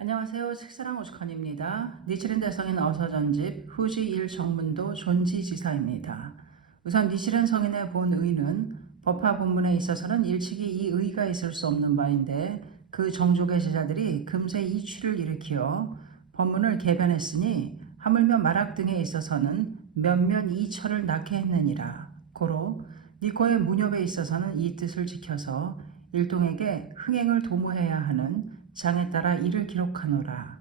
안녕하세요. 책사랑 오죽헌입니다. 니치렌 대성인 어서전집 후지 1 정문도 존지지사입니다. 우선 니치렌 성인의 본의는 법화 본문에 있어서는 일찍이 이 의가 있을 수 없는 바인데 그 정족의 제자들이 금세 이취를 일으키어 법문을 개변했으니 하물며 말학 등에 있어서는 몇몇 이처를 낳게 했느니라. 고로 니코의 문협에 있어서는 이 뜻을 지켜서 일동에게 흥행을 도모해야 하는 장에 따라 이를 기록하노라.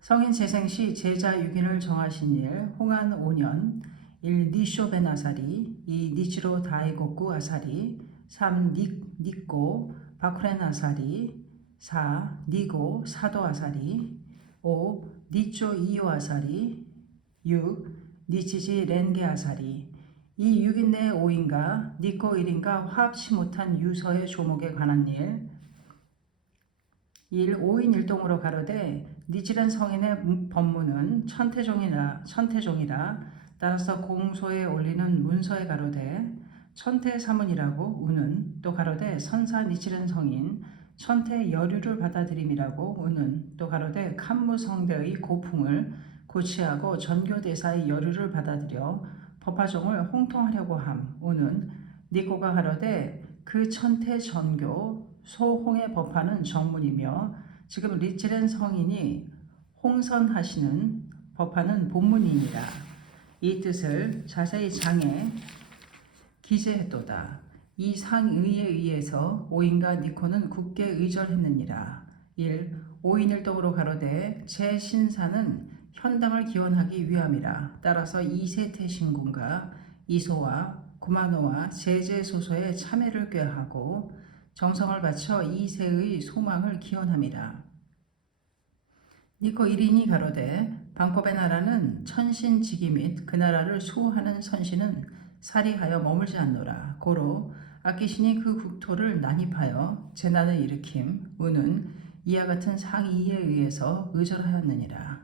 성인 재생시 제자 6인을 정하신 일 홍한 5년 1. 니쇼벤 아사리 2. 니치로 다이고쿠 아사리 3. 니꼬 바쿠렌 아사리 4. 니고 사도 아사리 5. 니쪼 이요 아사리 6. 니치지 렌게 아사리 이 6인 내 5인가 니꼬 1인가 화합치 못한 유서의 조목에 관한 일 1. 5인 1동으로 가로되 니치렌 성인의 법문은 천태종이라 따라서 공소에 올리는 문서에 가로되 천태사문이라고 우는 또 가로되 선사 니치렌 성인 천태 여류를 받아들임이라고 우는 또 가로되 칸무성대의 고풍을 고치하고 전교대사의 여류를 받아들여 법화종을 홍통하려고 함 우는 니꼬가 가로되 그 천태 전교 소홍의 법화는 정문이며 지금 니치렌 성인이 홍선하시는 법화는 본문이니라. 이 뜻을 자세히 장에 기재했도다. 이 상의에 의해서 오인과 니코는 굳게 의절했느니라. 1. 오인 일동으로 가로되 제 신사는 현당을 기원하기 위함이라. 따라서 이세태신군과 이소와 구마노와 제제소서의 참회를 꾀하고 정성을 바쳐 이세의 소망을 기원함이라. 니코 1인이 가로되 방법의 나라는 천신지기 및 그 나라를 수호하는 선신은 사리하여 머물지 않노라. 고로 아끼시니 그 국토를 난입하여 재난을 일으킴 우는 이와 같은 상의에 의해서 의절하였느니라.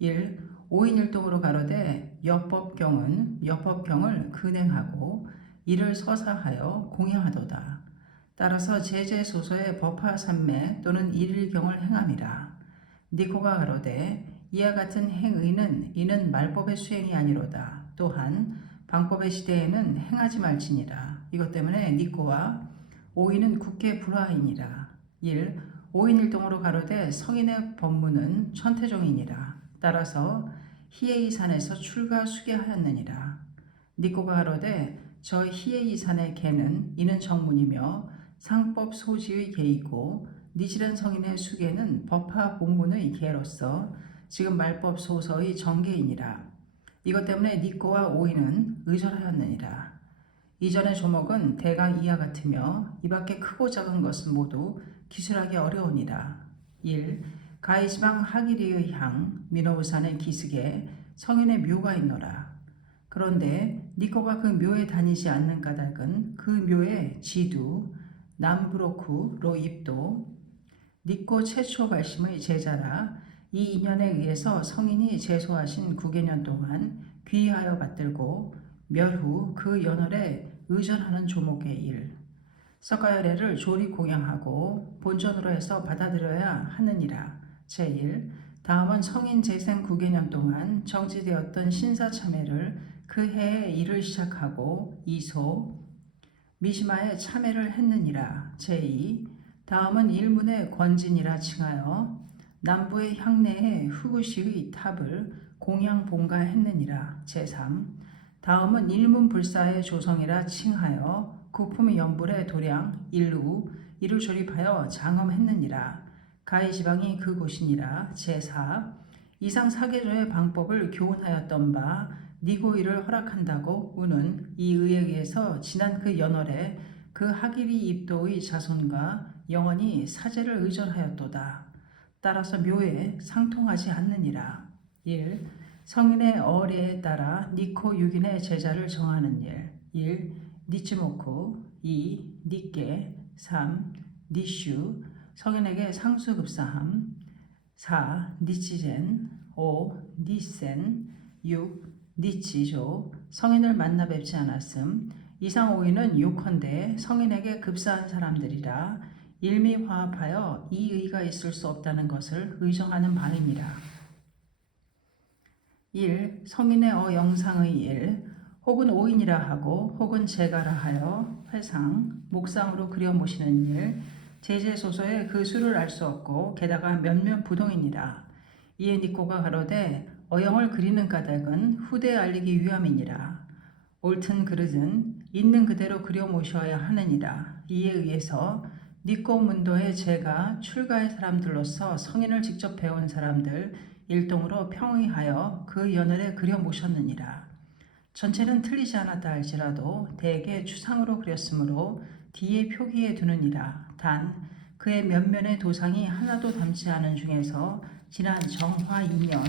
1. 5인 일동으로 가로되 역법경을 근행하고 이를 서사하여 공양하도다. 따라서 제제소서의 법화삼매 또는 일일경을 행함이라. 니코가 가로되 이와 같은 행의는 이는 말법의 수행이 아니로다. 또한 방법의 시대에는 행하지 말지니라. 이것 때문에 니코와 오인은 굳게 불화하이니라. 1. 오인 일동으로 가로되 성인의 법문은 천태종이니라. 따라서 히에이산에서 출가 수계하였느니라. 니코가 가로되 저 히에이산의 개는 이는 정문이며 상법 소지의 개이고 니치렌 성인의 수계는 법화 본문의 개로서 지금 말법 소서의 정계이니라. 이것 때문에 니꼬와 오인은 의절하였느니라. 이전의 조목은 대강 이와 같으며 이 밖에 크고 작은 것은 모두 기술하기 어려우니라. 1. 가이지방 하기리의 향 미노부산의 기슭에 성인의 묘가 있노라. 그런데 니꼬가 그 묘에 다니지 않는 까닭은 그 묘의 지두 남브로쿠로 입도 니꼬 최초 발심의 제자라 이 인연에 의해서 성인이 제소하신 9개년 동안 귀하여 받들고 멸후 그 연월에 의전하는 조목의 일 석가열애를 조리 공양하고 본전으로 해서 받아들여야 하느니라. 제1 다음은 성인 재생 9개년 동안 정지되었던 신사참회를 그 해에 일을 시작하고 이소 미시마에 참회를 했느니라. 제2 다음은 일문의 권진이라 칭하여 남부의 향내에 후구시의 탑을 공양 봉가했느니라. 제3 다음은 일문불사의 조성이라 칭하여 국품의 연불의 도량 일루 이를 조립하여 장엄했느니라. 가이지방이 그곳이니라. 제4 이상 사계조의 방법을 교훈하였던 바 니고이를 허락한다고 우는 이 의에 의해서 지난 그 연월에 그 하기리 입도의 자손과 영원히 사제를 의절하였도다. 따라서 묘에 상통하지 않느니라. 1. 성인의 어례에 따라 니코 6인의 제자를 정하는 일 1. 니츠모쿠 2. 니께 3. 니슈 성인에게 상수급사함 4. 니치젠 5. 니센 6. 니치조 성인을 만나 뵙지 않았음 이상 5인은 요컨대 성인에게 급사한 사람들이라 일미화합하여 이의가 있을 수 없다는 것을 의정하는 바입니다. 1. 성인의 영상의 1. 혹은 오인이라 하고 혹은 제가라 하여 회상, 목상으로 그려 모시는 일, 제제소서의 그 수를 알 수 없고 게다가 면면부동이니라. 이에 니꼬가 가로되 어영을 그리는 까닭은 후대에 알리기 위함이니라. 옳든 그르든 있는 그대로 그려 모셔야 하느니라. 이에 의해서 니꼬 문도의 제가 출가의 사람들로서 성인을 직접 배운 사람들 일동으로 평의하여 그 연을에 그려 모셨느니라. 전체는 틀리지 않았다 할지라도 대개 추상으로 그렸으므로 뒤에 표기해 두느니라. 단 그의 면면의 도상이 하나도 닮지 않은 중에서 지난 정화 2년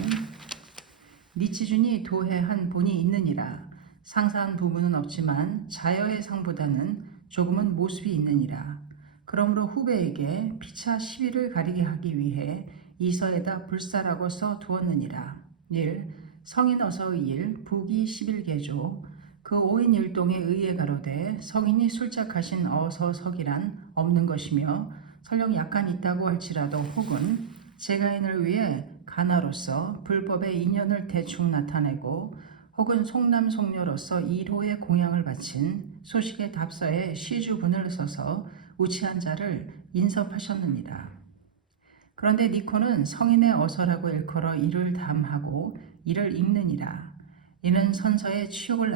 니치준이 도해한 본이 있느니라. 상세한 부분은 없지만 자여의 상보다는 조금은 모습이 있느니라. 그러므로 후배에게 피차 시비를 가리게 하기 위해 이서에다 불사라고 써 두었느니라. 1. 성인 어서의 1. 부기 11개조 그 5인 일동에 의해 가로되 성인이 술작하신 어서석이란 없는 것이며 설령 약간 있다고 할지라도 혹은 제가인을 위해 가나로서 불법의 인연을 대충 나타내고 혹은 속남속녀로서 1호의 공양을 바친 소식의 답서에 시주분을 써서 우치한 자를 인섭하셨느니라. 그런데 니코는 성인의 어서라고 일컬어 이를 담하고 이를 읽느니라. 이는 선서의 치욕을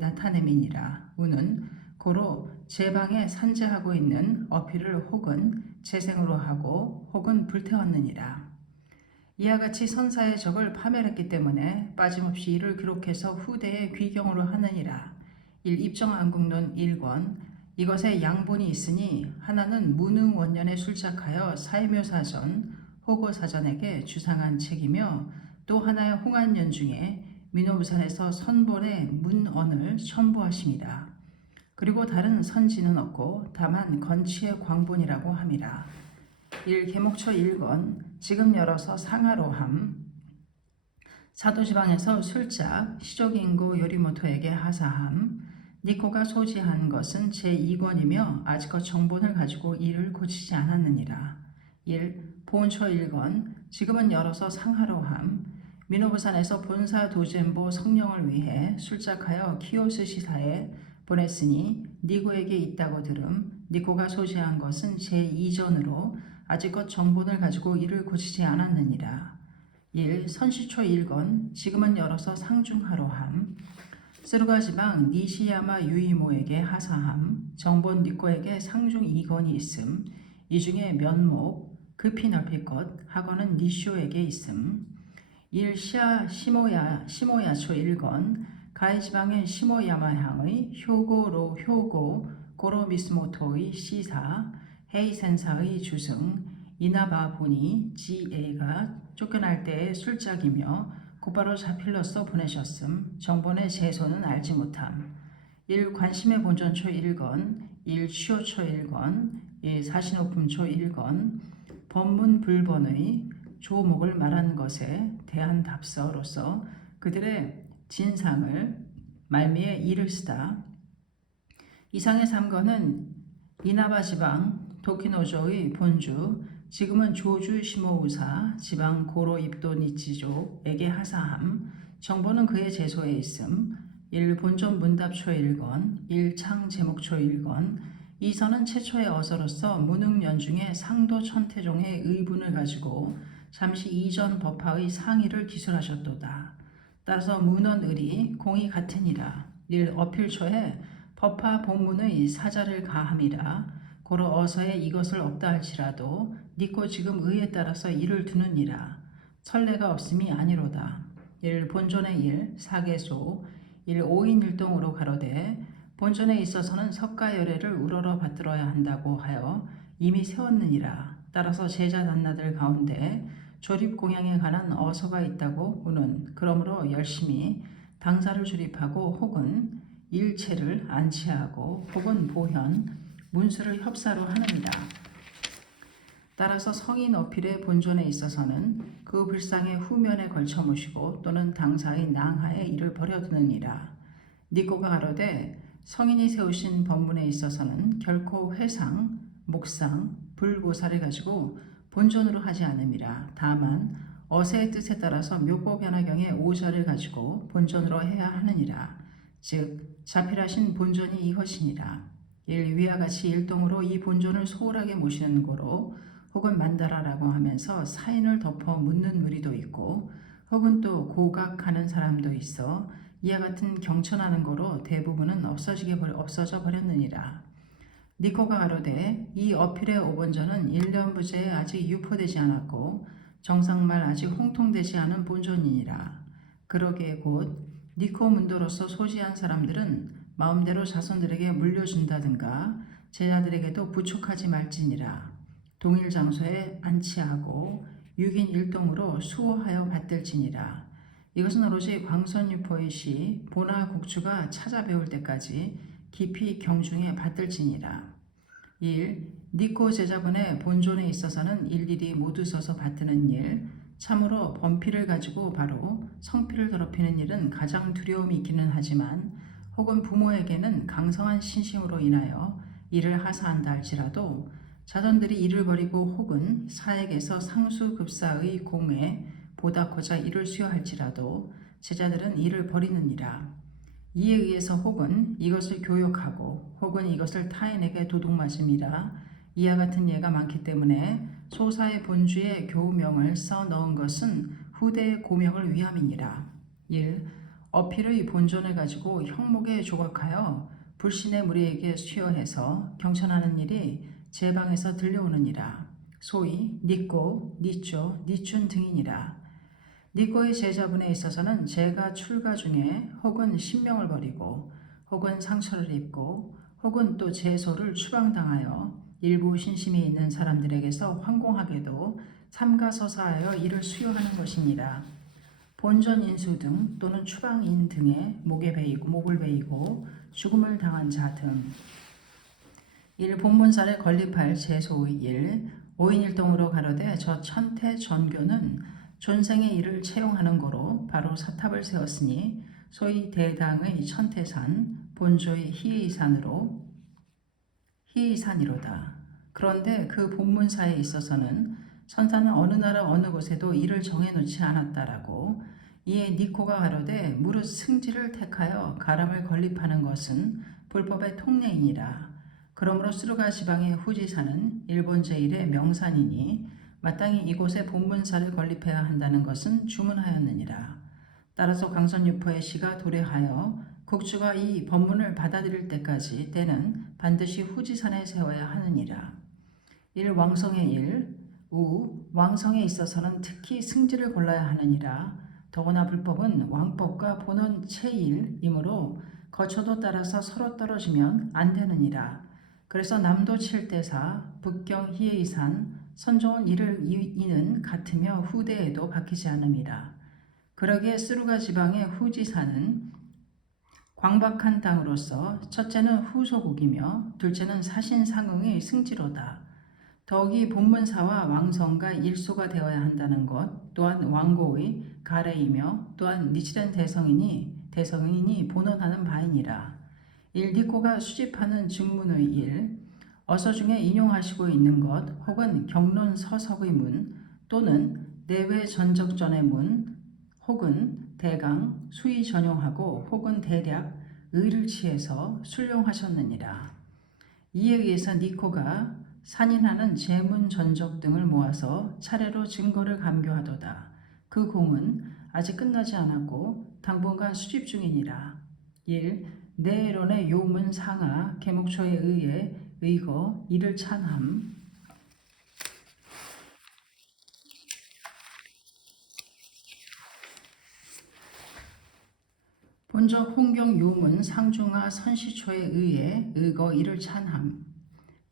나타냄이니라. 우는 고로 제방에 산재하고 있는 어필을 혹은 재생으로 하고 혹은 불태웠느니라. 이와 같이 선사의 적을 파멸했기 때문에 빠짐없이 이를 기록해서 후대에 귀경으로 하느니라. 1. 입정안국론 1권 이것에 양본이 있으니 하나는 무능원년에 술작하여 사이묘사전, 호고사전에게 주상한 책이며 또 하나의 홍안년 중에 민호부산에서 선본의 문언을 첨부하십니다. 그리고 다른 선지는 없고 다만 건치의 광본이라고 함이라. 1. 계목초 1권 지금 열어서 상하로 함 사도지방에서 술작 시조긴고 요리모토에게 하사함 니코가 소지한 것은 제2권이며 아직껏 정본을 가지고 이를 고치지 않았느니라. 1. 보온초 1권 지금은 열어서 상하로 함 민호부산에서 본사 도젠보 성령을 위해 술작하여 키오스 시사에 보냈으니 니고에게 있다고 들음 니코가 소지한 것은 제2전으로 아직껏 정본을 가지고 이를 고치지 않았느니라. 1. 선시초 1권 지금은 열어서 상중하로 함 스루가 지방 니시야마 유이모에게 하사함 정본 니코에게 상중 2권이 있음 이 중에 면목 급히 넓힐 것 하거는 니쇼에게 있음 1. 시모야초 1권 가해 지방의 시모야마향의 효고로 효고 고로미스모토의 시사 헤이센사의 주승 이나바보니 지에가 쫓겨날 때의 술작이며 곧바로 자필로써 보내셨음 정본의 제소는 알지 못함 1. 관심의 본전초 1권 1. 취호초 1권 1. 사신오품초 1권 법문 불번의 조목을 말한 것에 대한 답서로서 그들의 진상을 말미에 이를 쓰다. 이상의 3권은 이나바 지방 도키노조의 본주 지금은 조주 시모우사 지방 고로 입도 니치조에게 하사함 정보는 그의 제소에 있음 1. 본전 문답초 1권 1. 창 제목초 1권 이 선은 최초의 어서로서 문흥연중의 상도 천태종의 의분을 가지고 잠시 이전 법화의 상의를 기술하셨도다. 따라서 문헌을이 공이 같으니라. 1. 어필초에 법화 본문의 사자를 가함이라. 고로 어서에 이것을 없다 할지라도 니꼬 지금 의에 따라서 이를 두느니라. 설례가 없음이 아니로다. 1. 본전의 1. 사계소 1. 5인 일동으로 가로되 본전에 있어서는 석가열애를 우러러 받들어야 한다고 하여 이미 세웠느니라. 따라서 제자 단나들 가운데 조립공양에 관한 어서가 있다고 우는 그러므로 열심히 당사를 조립하고 혹은 일체를 안치하고 혹은 보현, 문수를 협사로 하느니라. 따라서 성인 어필의 본전에 있어서는 그 불상의 후면에 걸쳐 모시고 또는 당사의 낭하에 이를 버려두느니라. 니꼬가 가로되 성인이 세우신 법문에 있어서는 결코 회상, 목상, 불고사를 가지고 본전으로 하지 않음이라. 다만 어세의 뜻에 따라서 묘보 변화경의 오자를 가지고 본전으로 해야 하느니라. 즉 자필하신 본전이 이것이니라. 위와 같이 일동으로 이 본전을 소홀하게 모시는 고로 혹은 만다라라고 하면서 사인을 덮어 묻는 무리도 있고 혹은 또 고각하는 사람도 있어 이와 같은 경천하는 거로 대부분은 없어져 버렸느니라. 니코가 가로되 이 어필의 오본전은 1년 부재에 아직 유포되지 않았고 정상말 아직 홍통되지 않은 본전이니라. 그러기에 곧 니코 문도로서 소지한 사람들은 마음대로 자손들에게 물려준다든가 제자들에게도 부축하지 말지니라. 동일 장소에 안치하고 6인 1동으로 수호하여 받들지니라. 이것은 오로지 광선유포의 시 보나 국주가 찾아배울 때까지 깊이 경중에 받들지니라. 1. 니코 제자분의 본존에 있어서는 일일이 모두 서서 받드는 일, 참으로 번피를 가지고 바로 성피를 더럽히는 일은 가장 두려움이 있기는 하지만 혹은 부모에게는 강성한 신심으로 인하여 이를 하사한다 할지라도 자손들이 이를 버리고 혹은 사액에서 상수급사의 공에 보다코자 이를 수여할지라도 제자들은 이를 버리느니라. 이에 의해서 혹은 이것을 교욕하고 혹은 이것을 타인에게 도둑맞음이라 이와 같은 예가 많기 때문에 소사의 본주에 교명을 써 넣은 것은 후대의 고명을 위함이니라. 1. 어필의 본전을 가지고 형목에 조각하여 불신의 무리에게 수여해서 경천하는 일이 제 방에서 들려오느니라. 소위 니꼬, 니쪼, 니춘 등이니라. 니꼬의 제자분에 있어서는 제가 출가 중에 혹은 신명을 버리고 혹은 상처를 입고 혹은 또 제소를 추방당하여 일부 신심이 있는 사람들에게서 황공하게도 삼가서사하여 이를 수요하는 것이니라. 본전 인수 등 또는 추방인 등의 목을 베이고 죽음을 당한 자 등. 1. 본문살에 건립할 제소의 일 5인 1동으로 가로되 저 천태 전교는 존생의 일을 채용하는 거로 바로 사탑을 세웠으니 소위 대당의 천태산 본조의 희의산이로다. 그런데 그 본문사에 있어서는 선사는 어느 나라 어느 곳에도 일을 정해놓지 않았다라고. 이에 니코가 가로되 무릇 승지를 택하여 가람을 건립하는 것은 불법의 통례이니라. 그러므로 스루가 지방의 후지사는 일본 제1의 명산이니 마땅히 이곳에 본문사를 건립해야 한다는 것은 주문하였느니라. 따라서 강선유포의 시가 도래하여 국주가 이 법문을 받아들일 때는 반드시 후지산에 세워야 하느니라. 1. 왕성의 일 왕성에 있어서는 특히 승지를 골라야 하느니라. 더구나 불법은 왕법과 본원 체일이므로 거처도 따라서 서로 떨어지면 안 되느니라. 그래서 남도 7대사, 북경 희의산, 선종은 이를 이는 같으며 후대에도 바뀌지 않음이라. 그러기에 스루가 지방의 후지사는 광박한 땅으로서 첫째는 후소국이며 둘째는 사신상응의 승지로다. 더욱이 본문사와 왕성과 일소가 되어야 한다는 것 또한 왕고의 가래이며 또한 니치렌 대성인이 본원하는 바이니라. 일디코가 수집하는 증문의 일 어서 중에 인용하시고 있는 것 혹은 경론 서석의 문 또는 내외 전적전의 문 혹은 대강 수의 전용하고 혹은 대략 의를 취해서 순용하셨느니라. 이에 의해서 니코가 산인하는 제문 전적 등을 모아서 차례로 증거를 감교하도다. 그 공은 아직 끝나지 않았고 당분간 수집 중이니라. 1. 내론의 요문 상하 계목초에 의해 의거 이를 찬함 본적 홍경 요문 상중하 선시초에 의해 의거 이를 찬함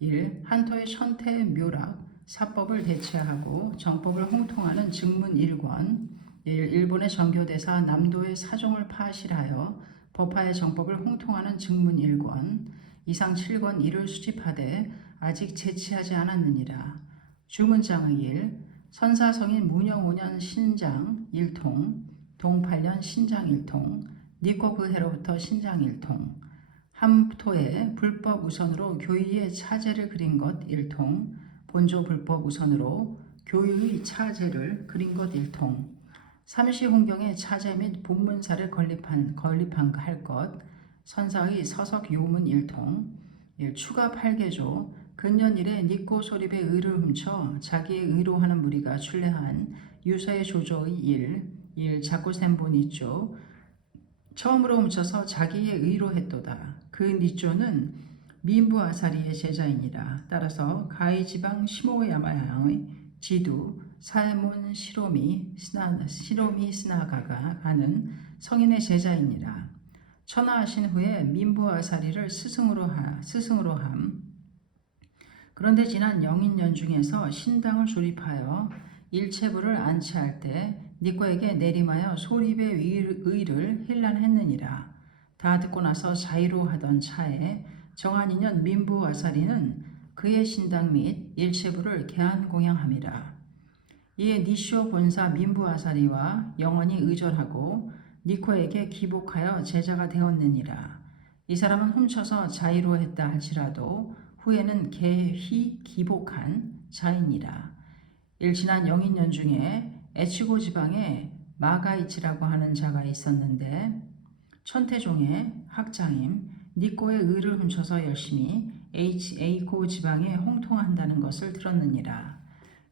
1. 한토의 천태 묘락 사법을 대체하고 정법을 홍통하는 증문 1권 1. 일본의 정교대사 남도의 사종을 파실하여 법화의 정법을 홍통하는 증문 1권 이상 7권 이를 수집하되 아직 제치하지 않았느니라. 주문장의 1. 선사성인 문영 5년 신장 1통 동 8년 신장 1통 니코 그 해로부터 신장 1통 함토에 불법 우선으로 교의의 차제를 그린 것 1통, 본조 불법 우선으로 교의의 차제를 그린 것 1통, 삼시홍경의 차제 및 본문사를 건립한 할 것, 선사의 서석 요문 1통, 추가 8개조, 근년 이래 니꼬 소립의 의를 훔쳐 자기의 의로 하는 무리가 출래한 유서의 조조의 1 자꾸센본 니쪼, 처음으로 훔쳐서 자기의 의로 했도다. 그 니쪼는 민부 아사리의 제자이니라. 따라서 가이 지방 시모야마양의 지두 사에몬 시로미 스나가가 가는 성인의 제자이니라. 천하하신 후에 민부 아사리를 스승으로 함. 그런데 지난 영인연중에서 신당을 조립하여 일체부를 안치할 때 니꼬에게 내림하여 소립의 의를 힐난했느니라. 다 듣고 나서 자의로 하던 차에 정한 인연 민부 아사리는 그의 신당 및 일체부를 개안공양함이라. 이에 니쇼 본사 민부 아사리와 영원히 의절하고 니코에게 기복하여 제자가 되었느니라. 이 사람은 훔쳐서 자의로 했다 할지라도 후에는 개히 기복한 자이니라. 일지난 영인년 중에 에치고 지방에 마가이치라고 하는 자가 있었는데 천태종의 학장임 니꼬의 의를 훔쳐서 열심히 에이코 지방에 홍통한다는 것을 들었느니라.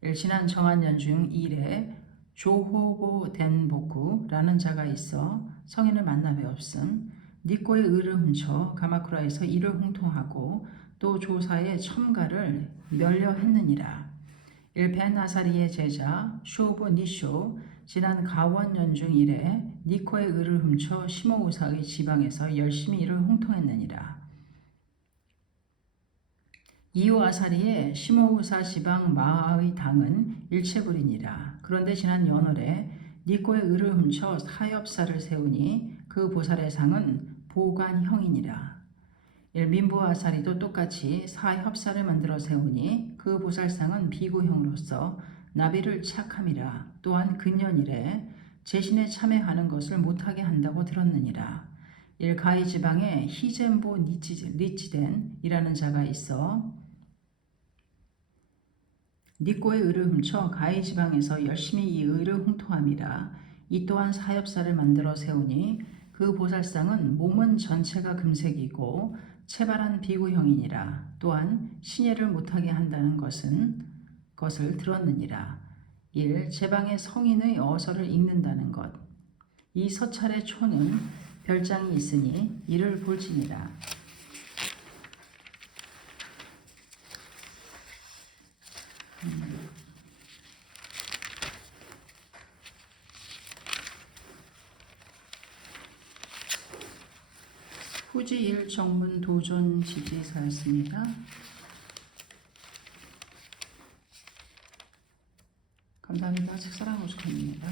일지난 정한년 중 1에 조호보 덴보쿠라는 자가 있어 성인을 만나 배웠음. 니꼬의 의를 훔쳐 가마쿠라에서 이를 홍통하고 또 조사의 첨가를 멸려했느니라. 일펜 아사리의 제자 쇼보 니쇼 지난 가원년 중 1에 니코의 의를 훔쳐 시모우사의 지방에서 열심히 이를 홍통했느니라. 이후 아사리의 시모우사 지방 마하의 당은 일체불이니라. 그런데 지난 연월에 니코의 의를 훔쳐 사엽사를 세우니 그 보살의 상은 보관형이니라. 민부 아사리도 똑같이 사협사를 만들어 세우니 그 보살상은 비구형으로서 나비를 착함이라. 또한 근년 이래 제신에 참회하는 것을 못하게 한다고 들었느니라. 가이 지방에 히젠보 리치덴이라는 자가 있어 니꼬의 의를 훔쳐 가이 지방에서 열심히 이 의를 홍통함이라. 이 또한 사협사를 만들어 세우니 그 보살상은 몸은 전체가 금색이고 체발한 비구형이니라. 또한 신예를 못하게 한다는 것을 들었느니라. 제방의 성인의 어서를 읽는다는 것. 이 서찰의 초는 별장이 있으니 이를 볼지니라. 후지 1 정문 도존 지지사였습니다. 감사합니다. 책사랑 오죽합니다.